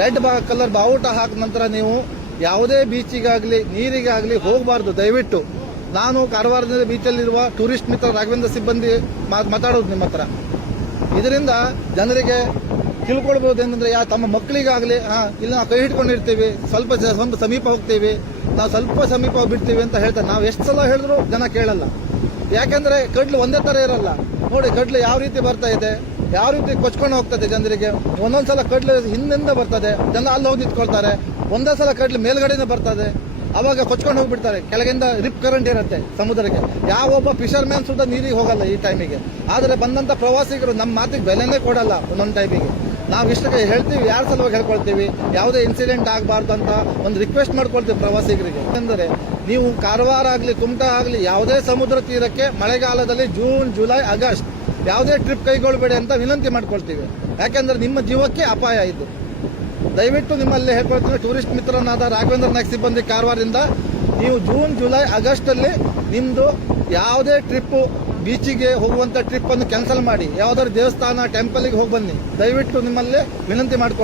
Red ಬಾ colour ಬಾವುಟ ಹಾಕಿದ ನಂತರ ನೀವು ಯಾವುದೇ ಬೀಚಿಗಾಗಲಿ, ನೀರಿಗಾಗಲಿ ಹೋಗಬಾರ್ದು. ದಯವಿಟ್ಟು ನಾನು ಕಾರವಾರದಿಂದ ಬೀಚಲ್ಲಿರುವ ಟೂರಿಸ್ಟ್ ಮಿತ್ರ ರಾಘವೇಂದ್ರ ಸಿಬ್ಬಂದಿ ಮಾತಾಡೋದು ನಿಮ್ಮ ಹತ್ರ. ಇದರಿಂದ ಜನರಿಗೆ ತಿಳ್ಕೊಳ್ಬೋದು ಏನಂದ್ರೆ, ಯಾ ತಮ್ಮ ಮಕ್ಕಳಿಗಾಗಲಿ, ಹಾಂ, ಇಲ್ಲ ನಾವು ಕೈ ಹಿಡ್ಕೊಂಡಿರ್ತೀವಿ, ಸ್ವಲ್ಪ ಸ್ವಲ್ಪ ಸಮೀಪ ಹೋಗ್ತೀವಿ, ನಾವು ಸ್ವಲ್ಪ ಸಮೀಪ ಬಿಡ್ತೀವಿ ಅಂತ ಹೇಳ್ತಾರೆ ನಾವು ಎಷ್ಟು ಸಲ ಹೇಳಿದ್ರು ಜನ ಕೇಳಲ್ಲ. ಯಾಕೆಂದ್ರೆ ಕಡ್ಲು ಒಂದೇ ತರ ಇರಲ್ಲ. ನೋಡಿ, ಕಡ್ಲು ಯಾವ ರೀತಿ ಬರ್ತಾ ಇದೆ? ಯಾವ ರೀತಿ ಕೊಚ್ಕೊಂಡು ಹೋಗ್ತದೆ ಜನರಿಗೆ? ಒಂದೊಂದ್ಸಲ ಕಡ್ಲು ಹಿಂದಿಂದ ಬರ್ತದೆ, ಜನ ಅಲ್ಲಿ ಹೋಗಿ ನಿಂತ್ಕೊಳ್ತಾರೆ. ಒಂದೇ ಸಲ ಕಡ್ಲು ಮೇಲ್ಗಡೆಯಿಂದ ಬರ್ತದೆ. ಅವಾಗ ಕೊಚ್ಕೊಂಡು ಹೋಗ್ಬಿಡ್ತಾರೆ. ಕೆಳಗಿಂದ ರಿಪ್ ಕರೆಂಟ್ ಇರುತ್ತೆ ಸಮುದ್ರಕ್ಕೆ. ಯಾವ ಒಬ್ಬ ಫಿಶರ್ ಮ್ಯಾನ್ ಸುದ್ದ ನೀರಿಗೆ ಹೋಗಲ್ಲ ಈ ಟೈಮಿಗೆ ಆದರೆ ಬಂದಂತ ಪ್ರವಾಸಿಗರು ನಮ್ಮ ಮಾತಿಗೆ ಬೆಲೆನೇ ಕೊಡಲ್ಲ ಒಂದೊಂದು ಟೈಮಿಗೆ ನಾವು ಇಷ್ಟಕ್ಕೆ ಹೇಳ್ತೀವಿ, ಯಾರ ಸಲುವಾಗಿ ಹೇಳ್ಕೊಳ್ತೀವಿ? ಯಾವುದೇ ಇನ್ಸಿಡೆಂಟ್ ಆಗಬಾರ್ದು ಅಂತ ಒಂದು ರಿಕ್ವೆಸ್ಟ್ ಮಾಡ್ಕೊಳ್ತೀವಿ ಪ್ರವಾಸಿಗರಿಗೆ. ಯಾಕಂದರೆ ನೀವು ಕಾರವಾರ ಆಗಲಿ, ಕುಮಟಾ ಆಗಲಿ, ಯಾವುದೇ ಸಮುದ್ರ ತೀರಕ್ಕೆ ಮಳೆಗಾಲದಲ್ಲಿ ಜೂನ್ ಜುಲೈ ಆಗಸ್ಟ್ ಯಾವುದೇ ಟ್ರಿಪ್ ಕೈಗೊಳ್ಳಬೇಡಿ ಅಂತ ವಿನಂತಿ ಮಾಡ್ಕೊಳ್ತೀವಿ. ಯಾಕೆಂದ್ರೆ ನಿಮ್ಮ ಜೀವಕ್ಕೆ ಅಪಾಯ ಇದು. ದಯವಿಟ್ಟು ನಿಮ್ಮಲ್ಲಿ ಹೇಳ್ಕೊಳ್ತೀನಿ ಟೂರಿಸ್ಟ್ ಮಿತ್ರನಾದ ರಾಘವೇಂದ್ರ ನಾಯ್ಕ ಸಿಬ್ಬಂದಿ ಕಾರವಾರದಿಂದ ನೀವು ಜೂನ್ ಜುಲೈ ಆಗಸ್ಟ್ ಅಲ್ಲಿ ನಿಮ್ದು ಯಾವುದೇ ಟ್ರಿಪ್ ಬೀಚಿಗೆ ಹೋಗುವಂತ ಟ್ರಿಪ್ ಅನ್ನು ಕ್ಯಾನ್ಸಲ್ ಮಾಡಿ. ಯಾವ್ದಾದ್ರು ದೇವಸ್ಥಾನ ಟೆಂಪಲ್ಗೆ ಹೋಗಿ ಬನ್ನಿ. ದಯವಿಟ್ಟು ನಿಮ್ಮಲ್ಲಿ ವಿನಂತಿ ಮಾಡ್ಕೊ